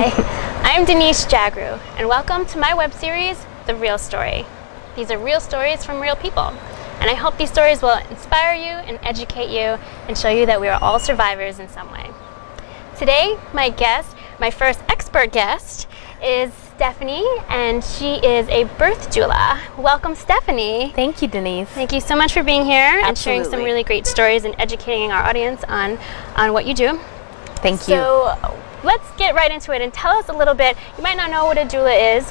Hi, I'm Denise Jagroo, and welcome to my web series, The Real Story. These are real stories from real people, and I hope these stories will inspire you and educate you and show you that we are all survivors in some way. Today, my first expert guest, is Stephanie, and she is a birth doula. Welcome, Stephanie. Thank you, Denise. Thank you so much for being here and sharing Absolutely. some really great stories and educating our audience on what you do. Thank you. So let's get right into it and tell us a little bit. You might not know what a doula is.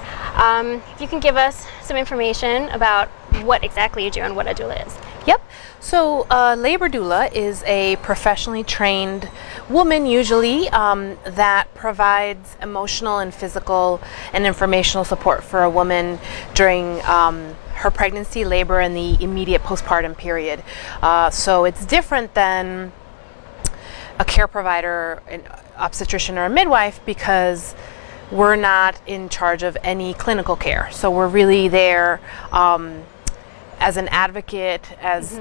If you can give us some information about what exactly you do and what a doula is. Yep. So labor doula is a professionally trained woman, usually, that provides emotional and physical and informational support for a woman during her pregnancy, labor, and the immediate postpartum period. So it's different than a care provider, an obstetrician, or a midwife, because we're not in charge of any clinical care. So we're really there as an advocate, as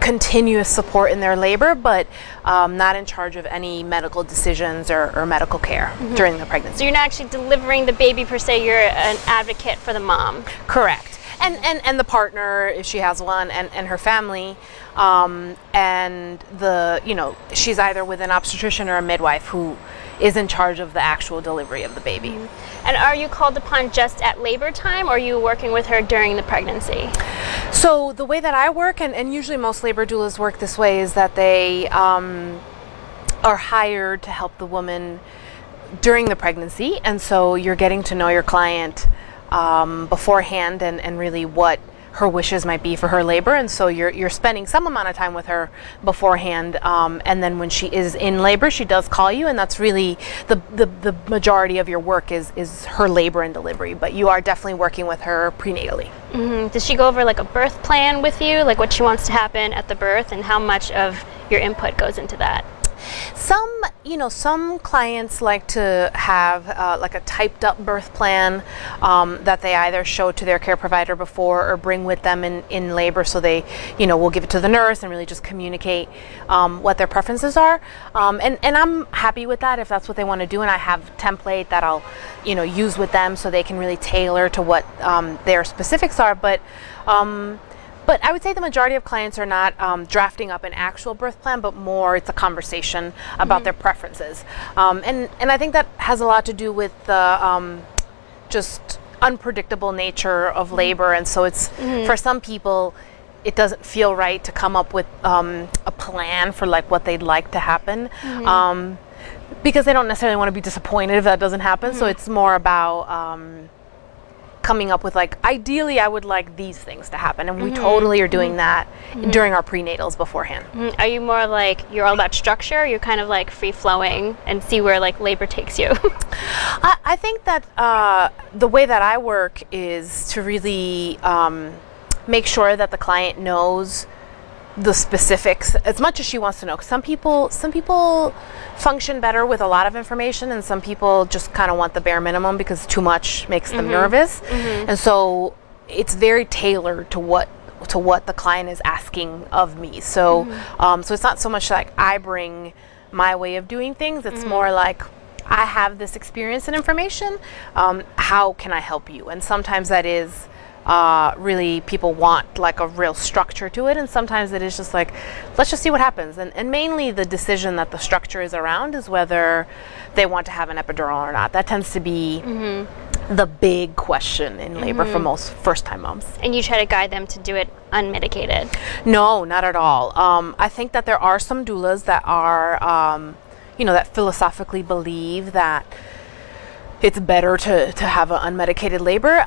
continuous support in their labor, but not in charge of any medical decisions or medical care during the pregnancy. So you're not actually delivering the baby per se, you're an advocate for the mom. Correct. And the partner, if she has one, and her family, and she's either with an obstetrician or a midwife who is in charge of the actual delivery of the baby. And are you called upon just at labor time, or are you working with her during the pregnancy? So the way that I work, and usually most labor doulas work this way, is that they are hired to help the woman during the pregnancy, and so you're getting to know your client beforehand and really what her wishes might be for her labor, and so you're spending some amount of time with her beforehand, and then when she is in labor, she does call you, and that's really the majority of your work is her labor and delivery, but you are definitely working with her prenatally. Does she go over like a birth plan with you, like what she wants to happen at the birth, and how much of your input goes into that? Some clients like to have like a typed up birth plan that they either show to their care provider before or bring with them in labor, so they, will give it to the nurse and really just communicate what their preferences are. And I'm happy with that if that's what they want to do, and I have a template that I'll, use with them so they can really tailor to what their specifics are. But I would say the majority of clients are not drafting up an actual birth plan, but more it's a conversation about their preferences. And I think that has a lot to do with the just unpredictable nature of labor. And so it's, for some people, it doesn't feel right to come up with a plan for like what they'd like to happen. Because they don't necessarily want to be disappointed if that doesn't happen. So it's more about coming up with like, ideally I would like these things to happen, and we totally are doing that during our prenatals beforehand. Are you more like, you're all about structure, or you're kind of like free flowing and see where like labor takes you? I think that the way that I work is to really make sure that the client knows the specifics as much as she wants to know. Some people function better with a lot of information, and some people just kind of want the bare minimum because too much makes them nervous. And so it's very tailored to what the client is asking of me. So so it's not so much like I bring my way of doing things. It's more like, I have this experience and information. How can I help you? And sometimes that is really people want like a real structure to it, and sometimes it is just like, let's just see what happens. And mainly the decision that the structure is around is whether they want to have an epidural or not. That tends to be the big question in labor for most first-time moms. And you try to guide them to do it unmedicated? No, not at all. I think that there are some doulas that are that philosophically believe that it's better to have an unmedicated labor.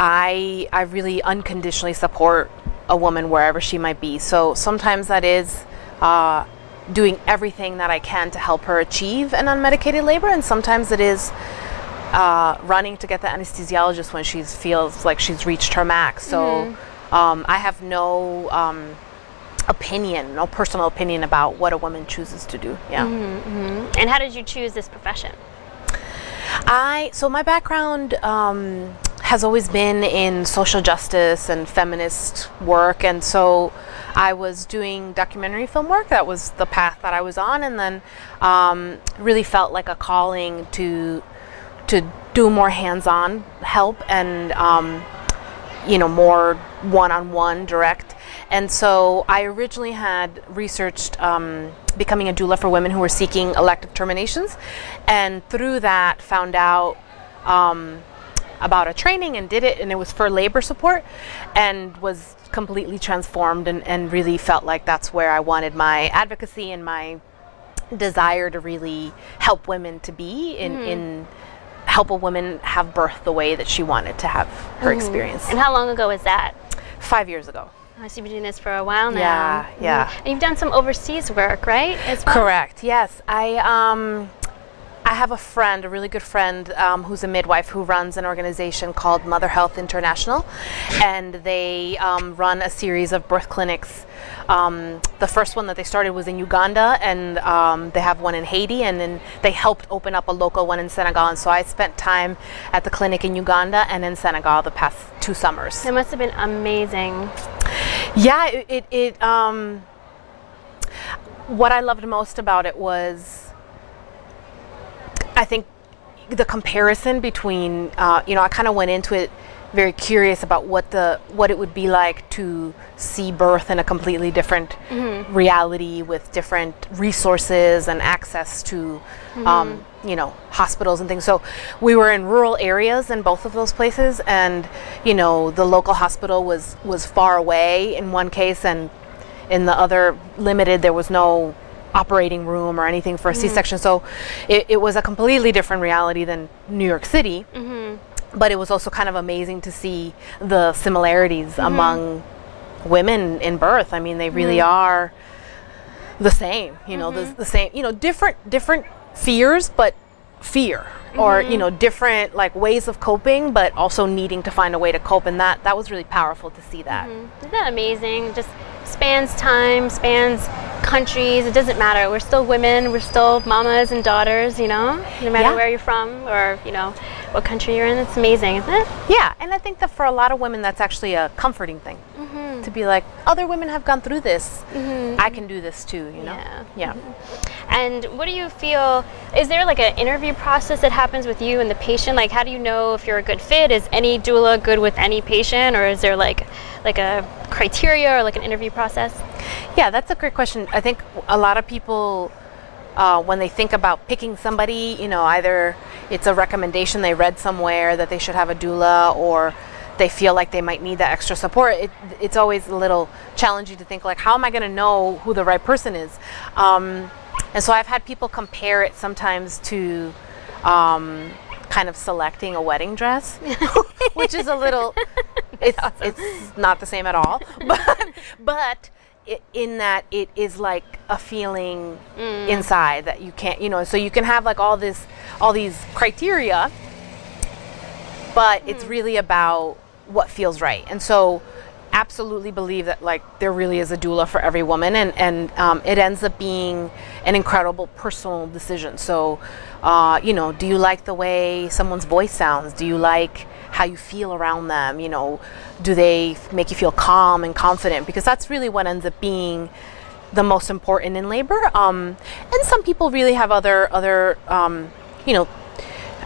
I really unconditionally support a woman wherever she might be. So sometimes that is doing everything that I can to help her achieve an unmedicated labor, and sometimes it is running to get the anesthesiologist when she feels like she's reached her max. So I have no personal opinion about what a woman chooses to do. Yeah. And how did you choose this profession? So my background has always been in social justice and feminist work, and so I was doing documentary film work. That was the path that I was on, and then really felt like a calling to do more hands-on help and more one-on-one direct. And so I originally had researched becoming a doula for women who were seeking elective terminations, and through that found out about a training and did it, and it was for labor support, and was completely transformed and really felt like that's where I wanted my advocacy and my desire to really help women to be in help a woman have birth the way that she wanted to have her experience. And how long ago was that? 5 years ago. Oh, so you've been doing this for a while now. Yeah. And you've done some overseas work, right? As well? Correct. Yes. I have a friend, a really good friend, who's a midwife who runs an organization called Mother Health International, and they run a series of birth clinics. The first one that they started was in Uganda, and they have one in Haiti, and then they helped open up a local one in Senegal. And so I spent time at the clinic in Uganda and in Senegal the past 2 summers. It must have been amazing. Yeah, what I loved most about it was, I think, the comparison between, I kind of went into it very curious about what it would be like to see birth in a completely different reality with different resources and access to, hospitals and things. So we were in rural areas in both of those places, and, the local hospital was far away in one case, and in the other limited, there was no operating room or anything for a C-section. So it was a completely different reality than New York City, but it was also kind of amazing to see the similarities among women in birth. I mean, they really are the same, the same, different fears, but fear, or, different like ways of coping, but also needing to find a way to cope. And that was really powerful to see that. Isn't that amazing? Just spans time, spans countries. It doesn't matter. We're still women. We're still mamas and daughters, no matter where you're from or, what country you're in. It's amazing, isn't it? Yeah, and I think that for a lot of women, that's actually a comforting thing. To be like, other women have gone through this. I can do this too, Yeah. And what do you feel, is there like an interview process that happens with you and the patient? Like, how do you know if you're a good fit? Is any doula good with any patient, or is there like a criteria or like an interview process? Yeah, that's a great question. I think a lot of people, when they think about picking somebody, either it's a recommendation they read somewhere that they should have a doula, or they feel like they might need that extra support. It's always a little challenging to think, like, how am I going to know who the right person is? And so I've had people compare it sometimes to kind of selecting a wedding dress, which is a little, it's not the same at all, but in that it is like a feeling inside that you can't, so you can have like all these criteria, but it's really about what feels right. And so absolutely believe that like there really is a doula for every woman, and it ends up being an incredible personal decision. So do you like the way someone's voice sounds? Do you like how you feel around them? Do they make you feel calm and confident? Because that's really what ends up being the most important in labor. And some people really have other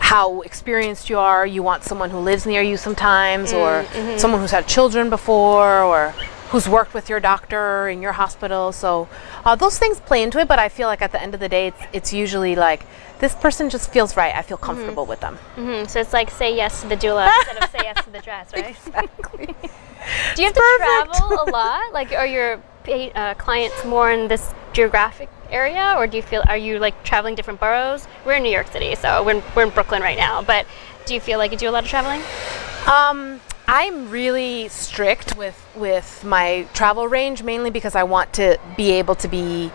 how experienced you are. You want someone who lives near you sometimes, or someone who's had children before, or who's worked with your doctor in your hospital. So those things play into it, but I feel like at the end of the day, it's usually like, this person just feels right. I feel comfortable with them. So it's like, say yes to the doula instead of say yes to the dress, right? Exactly. Do you have to travel a lot? Like, are your clients more in this geographic area, or are you like traveling different boroughs? We're in New York City, so we're in Brooklyn right now, but do you feel like you do a lot of traveling? I'm really strict with my travel range, mainly because I want to be able to be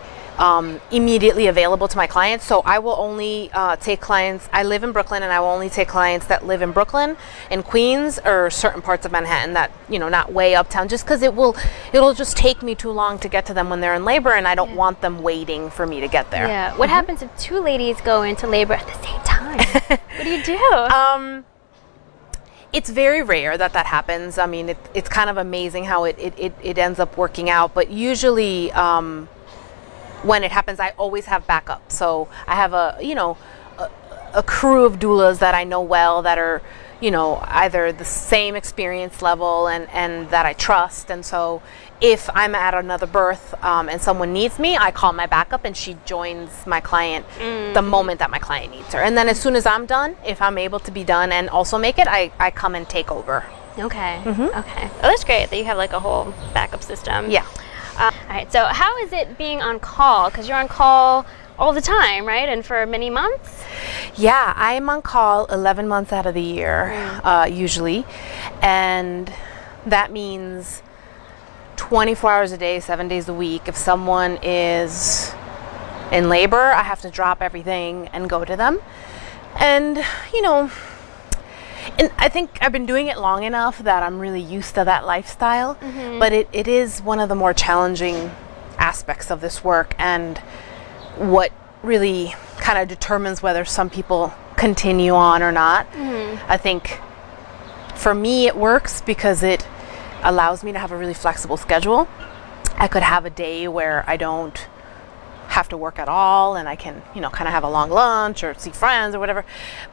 immediately available to my clients. So I will only take clients, I live in Brooklyn, and I will only take clients that live in Brooklyn and Queens, or certain parts of Manhattan that, not way uptown, just because it'll just take me too long to get to them when they're in labor, and I don't want them waiting for me to get there. Yeah. What happens if 2 ladies go into labor at the same time? What do you do? It's very rare that that happens. I mean, it's kind of amazing how it ends up working out. But usually, when it happens, I always have backup. So I have a crew of doulas that I know well that are, either the same experience level and that I trust. And so if I'm at another birth and someone needs me, I call my backup and she joins my client the moment that my client needs her. And then as soon as I'm done, if I'm able to be done and also make it, I come and take over. Okay. Okay. Oh, that's great that you have like a whole backup system. Yeah. All right. So how is it being on call? Because you're on call all the time, right? And for many months? Yeah, I'm on call 11 months out of the year, usually. And that means 24 hours a day, 7 days a week. If someone is in labor, I have to drop everything and go to them. And, and I think I've been doing it long enough that I'm really used to that lifestyle. But it is one of the more challenging aspects of this work, and what really kind of determines whether some people continue on or not. I think for me it works because it allows me to have a really flexible schedule. I could have a day where I don't have to work at all and I can, kind of have a long lunch or see friends or whatever.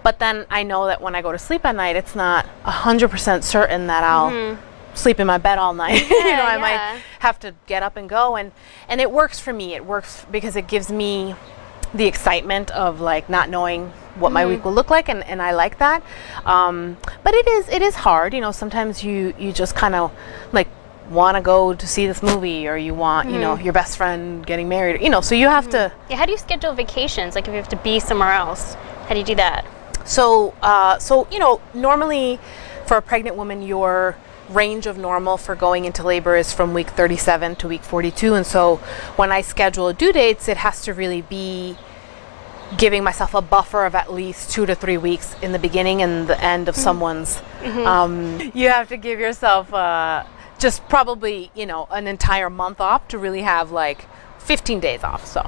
But then I know that when I go to sleep at night, it's not 100% certain that I'll sleep in my bed all night. I might have to get up and go, and it works for me. It works because it gives me the excitement of like not knowing what my week will look like, and I like that. But it is hard. Sometimes you just kind of like want to go to see this movie, or you want your best friend getting married, so you have to. Yeah, how do you schedule vacations? Like if you have to be somewhere else, how do you do that? So normally for a pregnant woman, your range of normal for going into labor is from week 37 to week 42. And so when I schedule due dates, it has to really be giving myself a buffer of at least 2 to 3 weeks in the beginning and the end of someone's. You have to give yourself just probably, an entire month off to really have like 15 days off. So.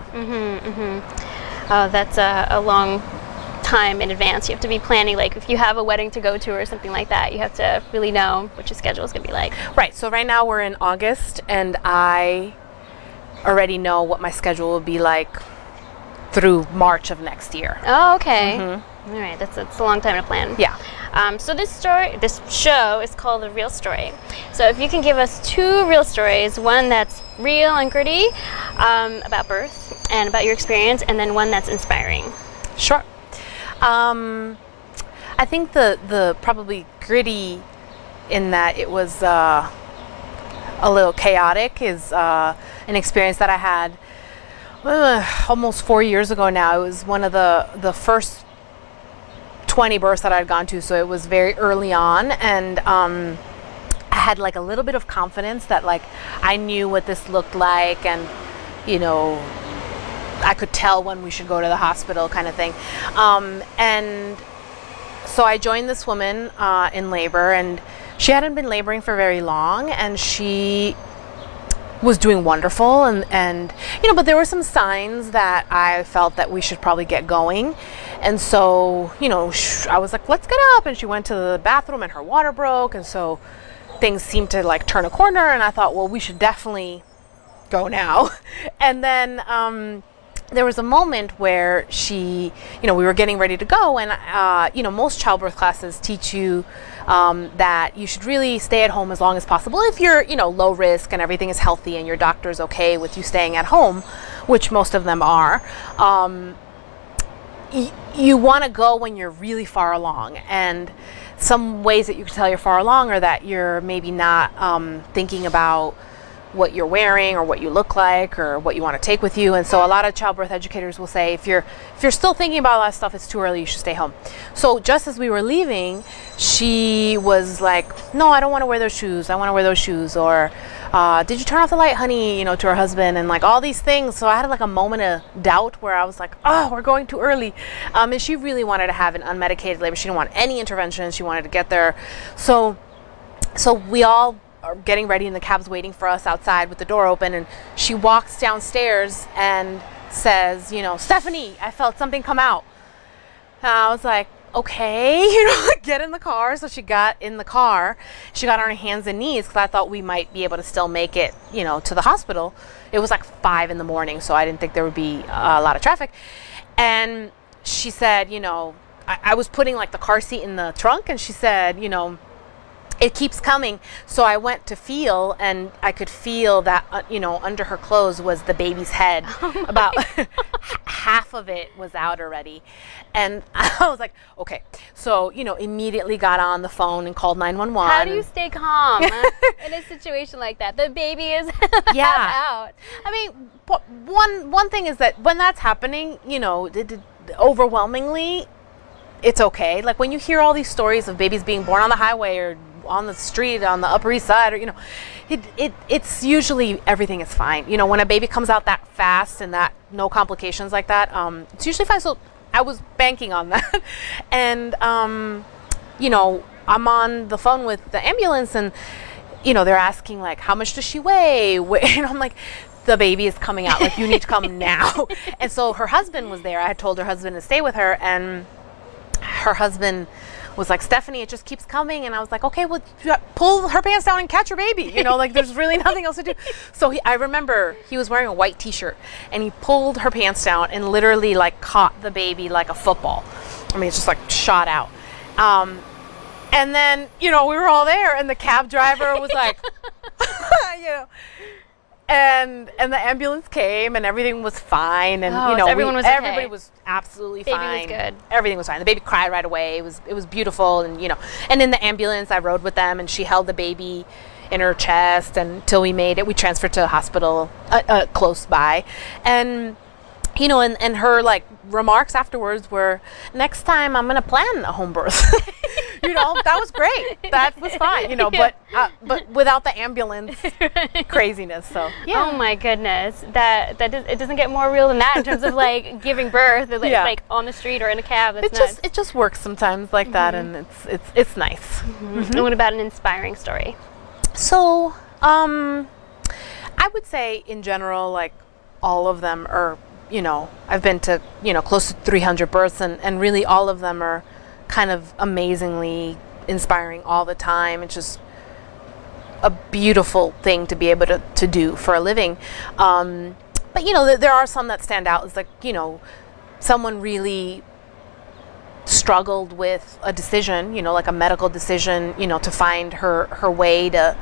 Oh, that's a long time in advance. You have to be planning, like if you have a wedding to go to or something like that, you have to really know what your schedule is going to be like. Right. So right now we're in August, and I already know what my schedule will be like through March of next year. Oh, okay. All right. That's a long time to plan. Yeah. So this show is called The Real Story. So if you can give us 2 real stories, one that's real and gritty about birth and about your experience, and then one that's inspiring. Sure. I think the probably gritty in that it was a little chaotic is an experience that I had almost 4 years ago now. It was one of the first 20 births that I'd gone to, so it was very early on, and I had like a little bit of confidence that like I knew what this looked like, and I could tell when we should go to the hospital kind of thing. And so I joined this woman in labor, and she hadn't been laboring for very long, and she was doing wonderful. And but there were some signs that I felt that we should probably get going. And so, I was like, let's get up. And she went to the bathroom and her water broke. And so things seemed to like turn a corner. And I thought, well, we should definitely go now. And then, there was a moment where she, we were getting ready to go, and, most childbirth classes teach you that you should really stay at home as long as possible if you're, low risk and everything is healthy and your doctor's okay with you staying at home, which most of them are. You want to go when you're really far along, and some ways that you can tell you're far along are that you're maybe not thinking about what you're wearing or what you look like or what you want to take with you. And so a lot of childbirth educators will say if you're still thinking about all that stuff, it's too early, you should stay home. So just as we were leaving, she was like, no, I don't want to wear those shoes, I want to wear those shoes, or did you turn off the light, honey, to her husband, and like all these things. So I had like a moment of doubt where I was like, oh, we're going too early. And she really wanted to have an unmedicated labor. She didn't want any intervention. She wanted to get there. So we all are getting ready, and the cab's waiting for us outside with the door open, and she walks downstairs and says, Stephanie, I felt something come out. And I was like, okay, like, get in the car. So she got in the car. She got on her hands and knees because I thought we might be able to still make it, to the hospital. It was like 5 a.m, so I didn't think there would be a lot of traffic. And she said, I was putting like the car seat in the trunk, and she said, it keeps coming. So I went to feel, and I could feel that, under her clothes was the baby's head. About half of it was out already. And I was like, okay. So, immediately got on the phone and called 911. How do you stay calm in a situation like that? The baby is out. I mean, one thing is that when that's happening, overwhelmingly, it's okay. Like when you hear all these stories of babies being born on the highway or on the street on the Upper East Side, or it's usually everything is fine. When a baby comes out that fast and that no complications like that, it's usually fine. So I was banking on that. And I'm on the phone with the ambulance, and they're asking like, how much does she weigh? And I'm like, the baby is coming out, like you need to come now. And so her husband was there. I had told her husband to stay with her, and her husband was like, Stephanie, it just keeps coming. And I was like, okay, well, pull her pants down and catch your baby. Like there's really nothing else to do. So I remember he was wearing a white t-shirt, and he pulled her pants down and literally like caught the baby like a football. I mean, it's just like shot out. And then, we were all there, and the cab driver was like, and the ambulance came, and everything was fine, and so everyone was okay. Everybody was absolutely fine. Baby was good. Everything was fine. The baby cried right away. It was beautiful, and and in the ambulance I rode with them, and she held the baby in her chest until we made it. We transferred to a hospital close by, and and her like remarks afterwards were, next time I'm gonna plan a home birth. That was great. That was fine. But without the ambulance craziness. So yeah. Oh my goodness, it doesn't get more real than that in terms of like giving birth, like on the street or in a cab. That's it just works sometimes like that, and it's nice. And what about an inspiring story? So I would say in general, like all of them are. I've been to, close to 300 births, and really all of them are kind of amazingly inspiring all the time. It's just a beautiful thing to be able to do for a living. But, there are some that stand out. It's like, someone really struggled with a decision, like a medical decision, to find her way to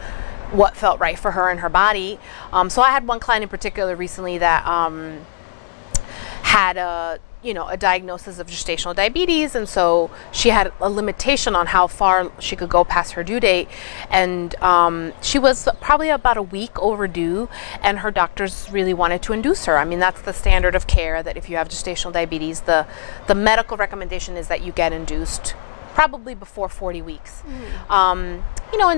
what felt right for her and her body. So I had one client in particular recently that had a diagnosis of gestational diabetes, and so she had a limitation on how far she could go past her due date, and she was probably about a week overdue, and her doctors really wanted to induce her. I mean, that's the standard of care, that if you have gestational diabetes, the medical recommendation is that you get induced probably before 40 weeks. And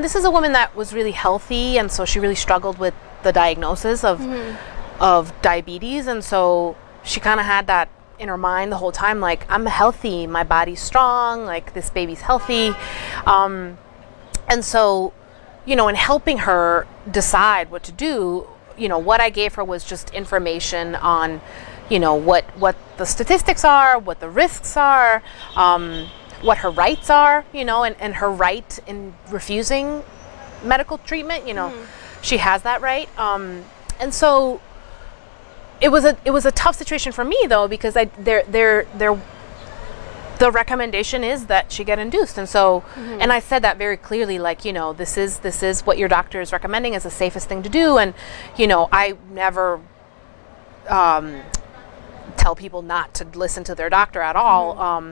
this is a woman that was really healthy, and so she really struggled with the diagnosis of diabetes, and so she kind of had that in her mind the whole time, like, I'm healthy, my body's strong, like this baby's healthy. And so, in helping her decide what to do, what I gave her was just information on, what the statistics are, what the risks are, what her rights are, and her right in refusing medical treatment, she has that right. And so it was a tough situation for me, though, because the recommendation is that she get induced, and so and I said that very clearly, like, this is what your doctor is recommending as the safest thing to do, and I never tell people not to listen to their doctor at all,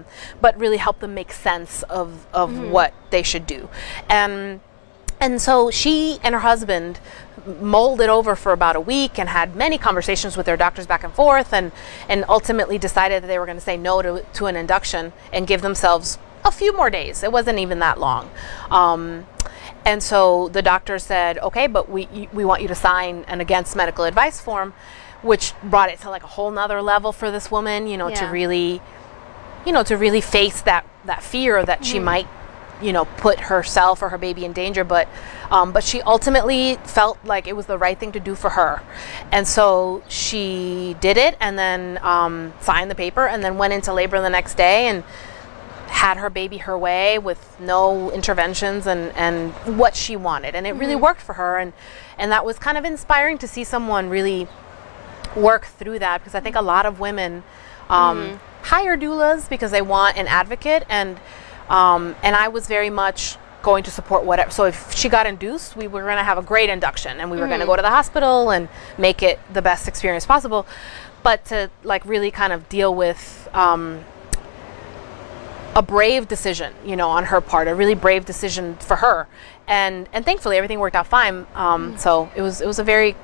but really help them make sense of what they should do, and so she and her husband mulled it over for about a week and had many conversations with their doctors back and forth, and ultimately decided that they were going to say no to an induction and give themselves a few more days. It wasn't even that long. And so the doctor said, okay, but we want you to sign an against medical advice form, which brought it to like a whole nother level for this woman, to really face that fear that she might put herself or her baby in danger, but she ultimately felt like it was the right thing to do for her, and so she did it, and then signed the paper, and then went into labor the next day, and had her baby her way with no interventions and what she wanted, and it really worked for her, and that was kind of inspiring to see someone really work through that, because I think a lot of women hire doulas because they want an advocate, and I was very much going to support whatever. So if she got induced, we were going to have a great induction, and we were going to go to the hospital and make it the best experience possible. But to like really kind of deal with a brave decision, you know, on her part, a really brave decision for her, and thankfully everything worked out fine. So it was a very,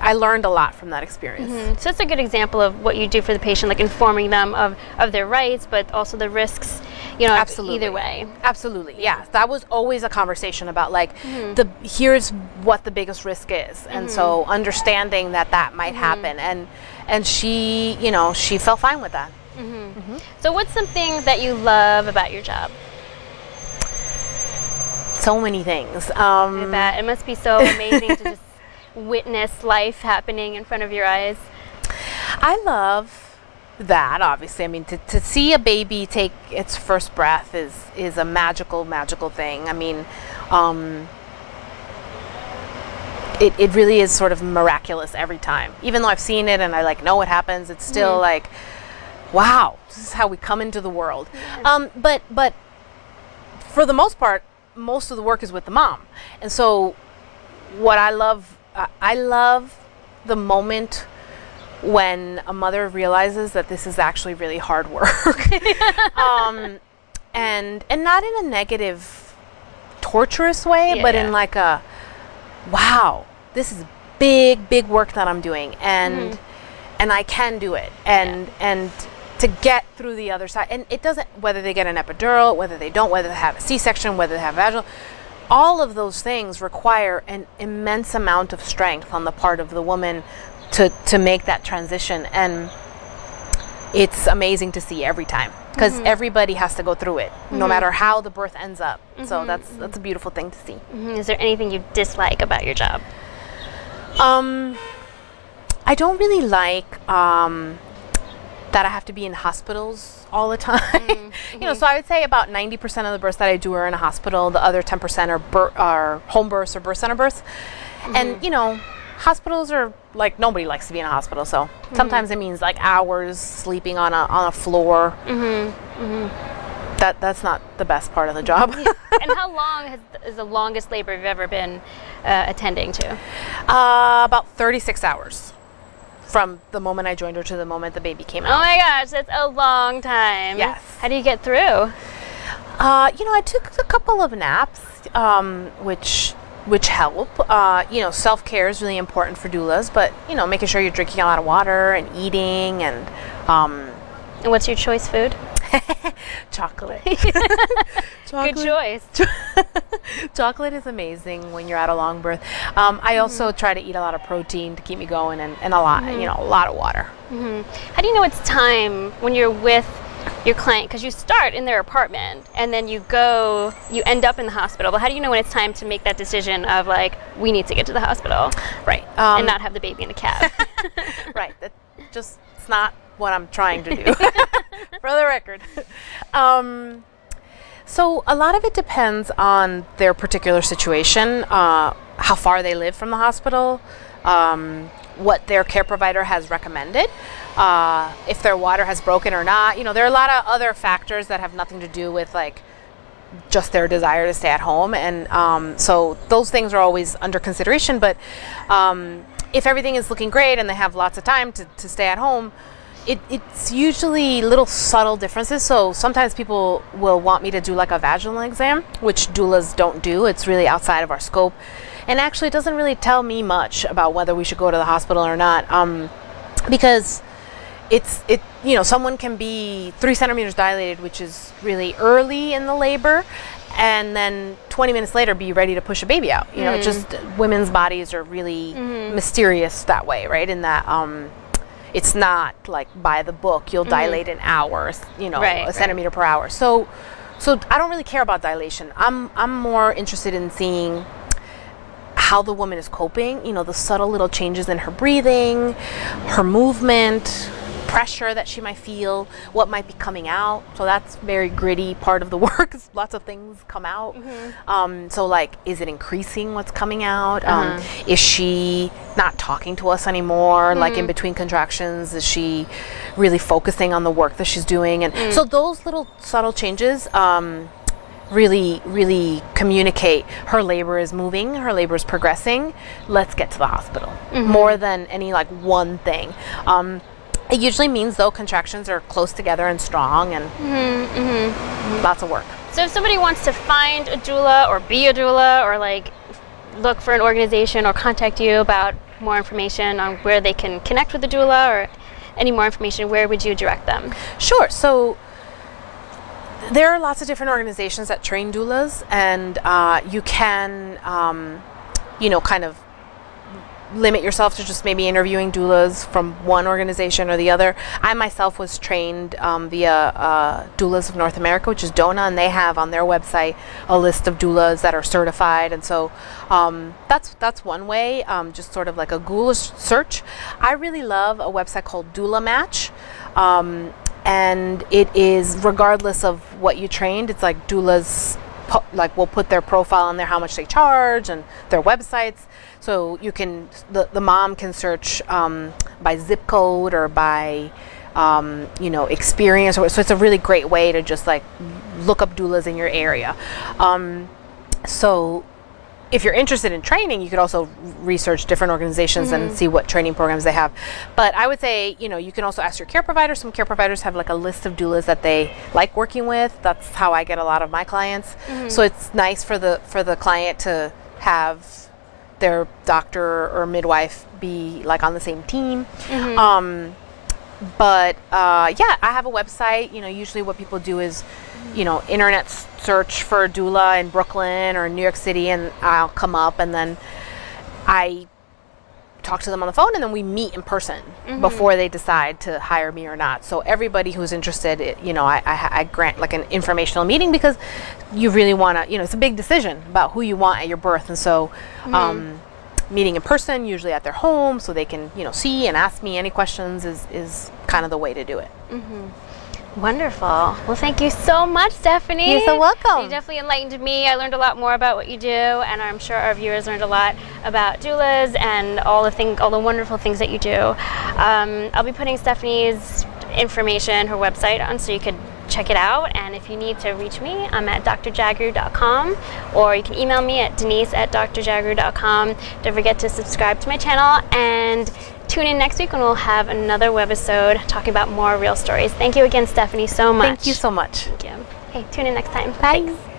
I learned a lot from that experience. So it's a good example of what you do for the patient, like informing them of their rights, but also the risks, you know, either way. Absolutely, yeah. That was always a conversation about like, here's what the biggest risk is. And so understanding that might happen. And she, you know, she felt fine with that. So what's something that you love about your job? So many things. I bet. It must be so amazing to just witness life happening in front of your eyes. I love that, obviously. I mean, to see a baby take its first breath is a magical thing. I mean, it really is sort of miraculous every time. Even though I've seen it and I like know what happens, it's still like, wow, this is how we come into the world. But for the most part, most of the work is with the mom. And so what I love the moment when a mother realizes that this is actually really hard work. And not in a negative, torturous way, but in like a, wow, this is big work that I'm doing, and I can do it, and to get through the other side. And it doesn't, whether they get an epidural, whether they don't, whether they have a C-section, whether they have vaginal, all of those things require an immense amount of strength on the part of the woman to make that transition. And it's amazing to see every time, because everybody has to go through it, no matter how the birth ends up. So that's a beautiful thing to see. Is there anything you dislike about your job? I don't really like that I have to be in hospitals all the time. You know, so I would say about 90% of the births that I do are in a hospital. The other 10% are home births or birth center births. And, you know, hospitals are like, nobody likes to be in a hospital. So sometimes it means like hours sleeping on a floor. That's not the best part of the job. And how long is the longest labor you've ever been attending to? About 36 hours. From the moment I joined her to the moment the baby came out. Oh my gosh, that's a long time. Yes. How do you get through? You know, I took a couple of naps, which help. You know, self-care is really important for doulas, but, you know, making sure you're drinking a lot of water and eating, and what's your choice food? Chocolate. Good choice. Chocolate is amazing when you're at a long birth. I also try to eat a lot of protein to keep me going, and a lot, you know, a lot of water. How do you know it's time when you're with your client? Because you start in their apartment and then you end up in the hospital. But how do you know when it's time to make that decision of like, we need to get to the hospital, right? And not have the baby in a cab? Right. It's not what I'm trying to do. For the record. So a lot of it depends on their particular situation, how far they live from the hospital, what their care provider has recommended, if their water has broken or not. You know, there are a lot of other factors that have nothing to do with like just their desire to stay at home. And so those things are always under consideration. But if everything is looking great and they have lots of time to stay at home, it's usually little subtle differences. So sometimes people will want me to do like a vaginal exam, which doulas don't do. It's really outside of our scope, and actually it doesn't really tell me much about whether we should go to the hospital or not, because you know, someone can be 3 centimeters dilated, which is really early in the labor, and then 20 minutes later be ready to push a baby out. You know, it just, women's bodies are really mysterious that way, right? In that it's not like by the book, you'll dilate an hour, you know, a centimeter per hour. So I don't really care about dilation. I'm more interested in seeing how the woman is coping, you know, the subtle little changes in her breathing, her movement, pressure that she might feel, what might be coming out. So that's very gritty part of the work. Lots of things come out. So like, is it increasing what's coming out? Is she not talking to us anymore? Like in between contractions, is she really focusing on the work that she's doing? And so those little subtle changes really communicate her labor is moving, her labor is progressing. Let's get to the hospital. More than any like one thing. It usually means though contractions are close together and strong, and lots of work. So if somebody wants to find a doula or be a doula, or like look for an organization or contact you about more information on where they can connect with the doula or any more information, where would you direct them? Sure. So there are lots of different organizations that train doulas, and you can, kind of limit yourself to just maybe interviewing doulas from one organization or the other. I myself was trained via Doulas of North America, which is DONA, and they have on their website a list of doulas that are certified, and so that's one way, just sort of like a Google search. I really love a website called Doula Match. And it is, regardless of what you trained, it's like doulas will put their profile on there, how much they charge, and their websites. So you can, the mom can search by zip code or by experience. So it's a really great way to just like look up doulas in your area. So if you're interested in training, you could also research different organizations and see what training programs they have. But I would say, you can also ask your care provider. Some care providers have like a list of doulas that they like working with. That's how I get a lot of my clients. So it's nice for the client to have their doctor or midwife be like on the same team. But yeah, I have a website. Usually what people do is, internet search for a doula in Brooklyn or New York City, and I'll come up, and then I talk to them on the phone, and then we meet in person before they decide to hire me or not. So everybody who's interested, I grant like an informational meeting, because you really want to, it's a big decision about who you want at your birth, and so meeting in person, usually at their home, so they can, see and ask me any questions is kind of the way to do it. Wonderful. Well, thank you so much, Stephanie. You're so welcome. You definitely enlightened me. I learned a lot more about what you do, and I'm sure our viewers learned a lot about doulas and all the wonderful things that you do. I'll be putting Stephanie's information, her website on, so you could check it out. And if you need to reach me, I'm at drjagroo.com, or you can email me at denise@drjagroo.com. Don't forget to subscribe to my channel, and tune in next week when we'll have another webisode talking about more real stories. Thank you again, Stephanie, so much. Thank you so much. Thank you. Okay, tune in next time. Bye. Thanks.